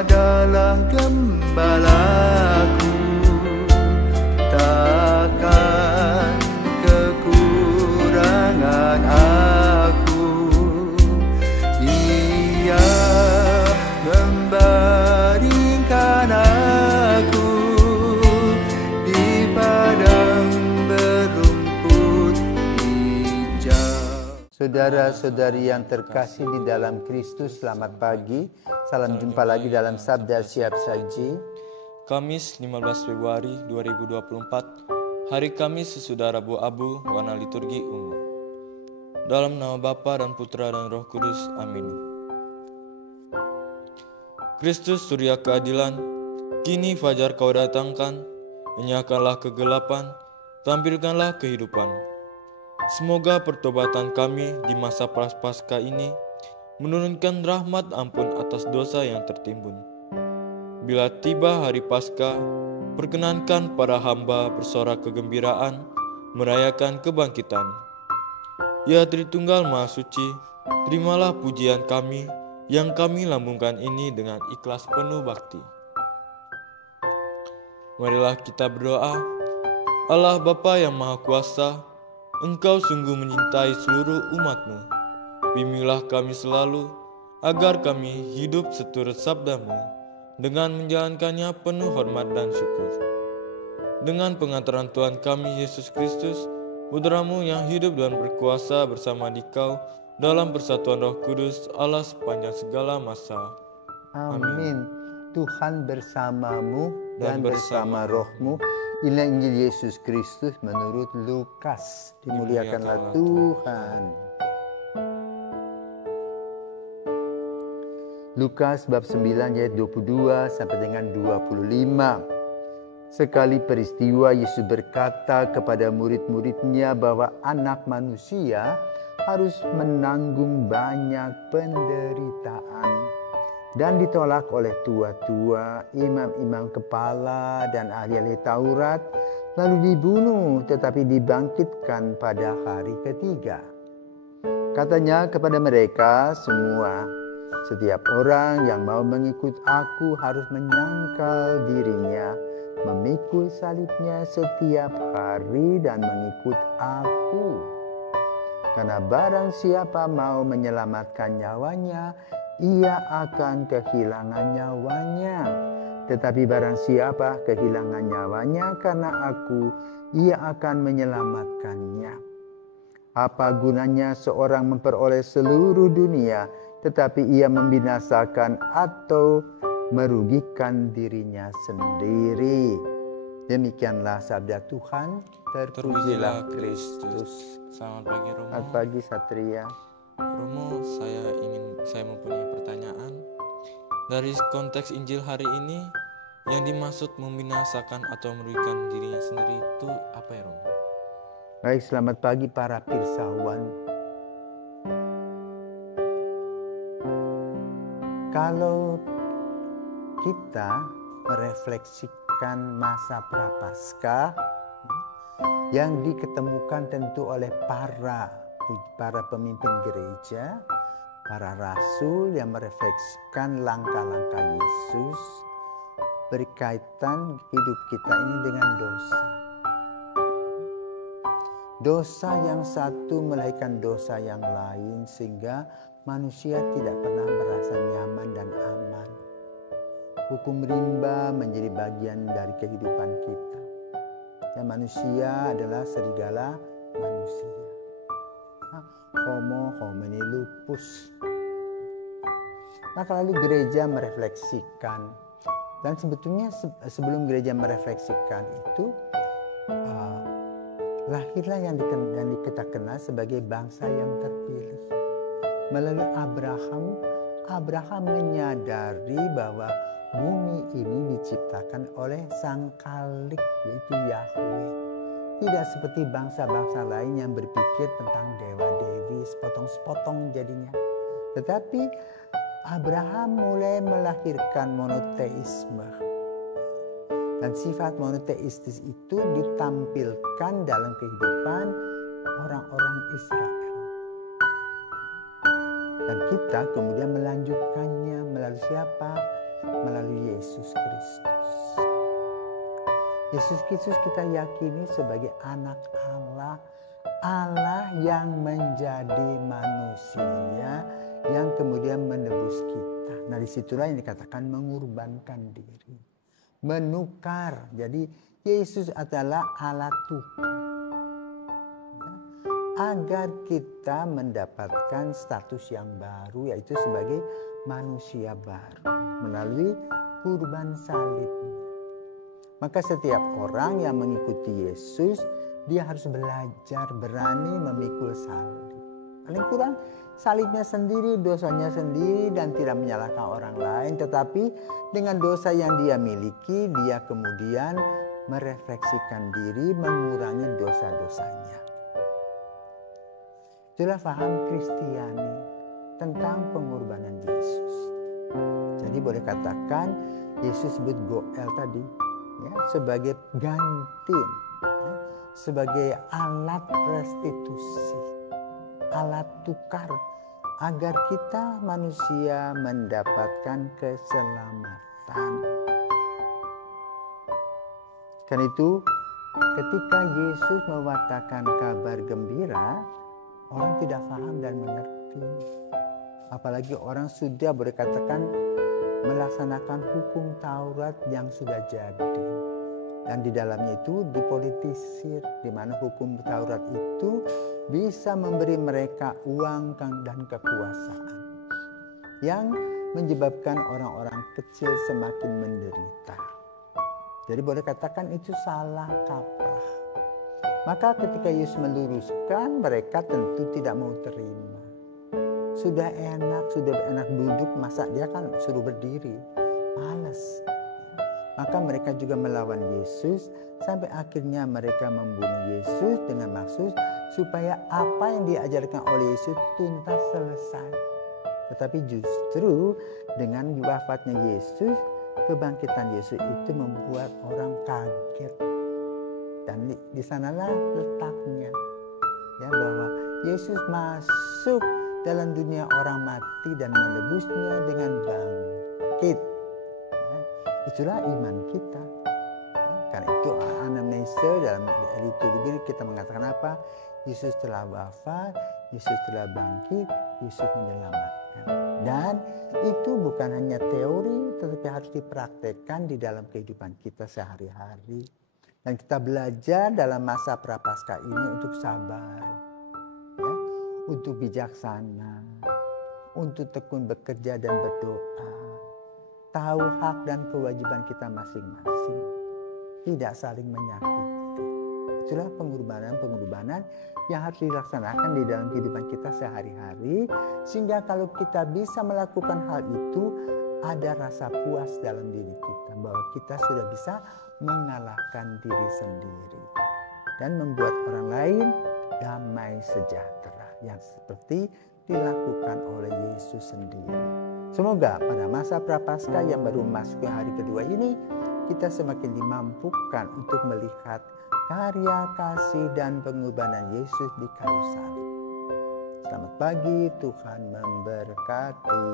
adalah gembalaku, takkan kekurangan aku. Ia membaringkan aku di padang berumput hijau. Saudara-saudari yang terkasih di dalam Kristus, selamat pagi. Salam jumpa lagi dalam Sabda Siap Saji. Kamis 15 Februari 2024, hari Kamis sesudah Rabu Abu, warna liturgi ungu. Dalam nama Bapa dan Putra dan Roh Kudus, amin. Kristus surya keadilan, kini fajar kau datangkan, enyahkanlah kegelapan, tampilkanlah kehidupan. Semoga pertobatan kami di masa Prapaskah ini menurunkan rahmat ampun atas dosa yang tertimbun. Bila tiba hari Paskah, perkenankan para hamba bersorak kegembiraan, merayakan kebangkitan. Ya Tritunggal Maha Suci, terimalah pujian kami yang kami lambungkan ini dengan ikhlas penuh bakti. Marilah kita berdoa. Allah Bapa yang Maha Kuasa, Engkau sungguh menyintai seluruh umat-Mu. Bimbinglah kami selalu, agar kami hidup seturut sabda-Mu, dengan menjalankannya penuh hormat dan syukur. Dengan pengantaran Tuhan kami Yesus Kristus, Putra-Mu yang hidup dan berkuasa bersama Dikau, dalam persatuan Roh Kudus, Allah sepanjang segala masa. Amin. Tuhan bersamamu dan bersama rohmu. Inilah Injil Yesus Kristus menurut Lukas. Dimuliakanlah Tuhan. Lukas bab 9 ayat 22 sampai dengan 25. Sekali peristiwa Yesus berkata kepada murid-muridnya bahwa anak manusia harus menanggung banyak penderitaan dan ditolak oleh tua-tua, imam-imam kepala dan ahli-ahli Taurat, lalu dibunuh tetapi dibangkitkan pada hari ketiga. Katanya kepada mereka semua, setiap orang yang mau mengikut aku harus menyangkal dirinya, memikul salibnya setiap hari dan mengikut aku. Karena barang siapa mau menyelamatkan nyawanya, ia akan kehilangan nyawanya. Tetapi barang siapa kehilangan nyawanya karena aku, ia akan menyelamatkannya. Apa gunanya seorang memperoleh seluruh dunia, tetapi ia membinasakan atau merugikan dirinya sendiri? Demikianlah sabda Tuhan. Terpujilah Kristus. Selamat pagi Romo. Selamat pagi Satria. Romo, saya mempunyai pertanyaan. Dari konteks Injil hari ini, yang dimaksud membinasakan atau merugikan dirinya sendiri itu apa ya Romo? Baik, selamat pagi para pirsawan. Kalau kita merefleksikan masa Prapaskah yang diketemukan tentu oleh para pemimpin gereja, para rasul yang merefleksikan langkah-langkah Yesus berkaitan hidup kita ini dengan dosa. Dosa yang satu melahirkan dosa yang lain sehingga manusia tidak pernah merasa nyaman dan aman. Hukum rimba menjadi bagian dari kehidupan kita. Dan manusia adalah serigala manusia. Homo homini lupus. Maka lalu gereja merefleksikan. Dan sebetulnya sebelum gereja merefleksikan itu, lahirlah yang kita kenal sebagai bangsa yang terpilih. Melalui Abraham menyadari bahwa bumi ini diciptakan oleh Sang Khalik, yaitu Yahweh. Tidak seperti bangsa-bangsa lain yang berpikir tentang dewa-dewi, sepotong-sepotong jadinya. Tetapi Abraham mulai melahirkan monoteisme. Dan sifat monoteistis itu ditampilkan dalam kehidupan orang-orang Israel. Dan kita kemudian melanjutkannya melalui siapa? melalui Yesus Kristus. Yesus Kristus kita yakini sebagai anak Allah, Allah yang menjadi manusia, yang kemudian menebus kita. Nah, disitulah yang dikatakan mengorbankan diri, menukar. Jadi Yesus adalah alat tukar, agar kita mendapatkan status yang baru, yaitu sebagai manusia baru melalui kurban salibnya. Maka setiap orang yang mengikuti Yesus, dia harus belajar berani memikul salib. Paling kurang salibnya sendiri, dosanya sendiri, dan tidak menyalahkan orang lain. Tetapi dengan dosa yang dia miliki, dia kemudian merefleksikan diri, mengurangi dosa-dosanya. Itulah paham Kristiani tentang pengorbanan Yesus. Jadi boleh katakan Yesus sebut Goel tadi, ya, sebagai ganti, ya, sebagai alat restitusi, alat tukar, agar kita manusia mendapatkan keselamatan. Karena itu ketika Yesus mewartakan kabar gembira, orang tidak paham dan mengerti. Apalagi orang sudah boleh katakan melaksanakan hukum Taurat yang sudah jadi. Dan di dalamnya itu dipolitisir, di mana hukum Taurat itu bisa memberi mereka uang dan kekuasaan, yang menyebabkan orang-orang kecil semakin menderita. Jadi boleh katakan itu salah kaprah. Maka ketika Yesus meluruskan, mereka tentu tidak mau terima. Sudah enak duduk, masa dia kan suruh berdiri, malas. Maka mereka juga melawan Yesus, sampai akhirnya mereka membunuh Yesus dengan maksud supaya apa yang diajarkan oleh Yesus tuntas selesai. Tetapi justru dengan wafatnya Yesus, kebangkitan Yesus itu membuat orang kaget. Dan di sanalah letaknya, ya, bahwa Yesus masuk dalam dunia orang mati dan menebusnya dengan bangkit. Ya, itulah iman kita. Ya, karena itu anamnesa dalam liturgi kita mengatakan apa? Yesus telah wafat, Yesus telah bangkit, Yesus menyelamatkan. Dan itu bukan hanya teori, tetapi harus dipraktekkan di dalam kehidupan kita sehari-hari. Dan kita belajar dalam masa Prapaskah ini untuk sabar, ya, untuk bijaksana, untuk tekun bekerja dan berdoa, tahu hak dan kewajiban kita masing-masing, tidak saling menyakiti. Itulah pengorbanan yang harus dilaksanakan di dalam kehidupan kita sehari-hari, sehingga kalau kita bisa melakukan hal itu, ada rasa puas dalam diri kita bahwa kita sudah bisa mengalahkan diri sendiri dan membuat orang lain damai sejahtera yang seperti dilakukan oleh Yesus sendiri. Semoga pada masa Prapaskah yang baru masuk hari kedua ini, kita semakin dimampukan untuk melihat karya kasih dan pengorbanan Yesus di kayu salib. Selamat pagi, Tuhan memberkati.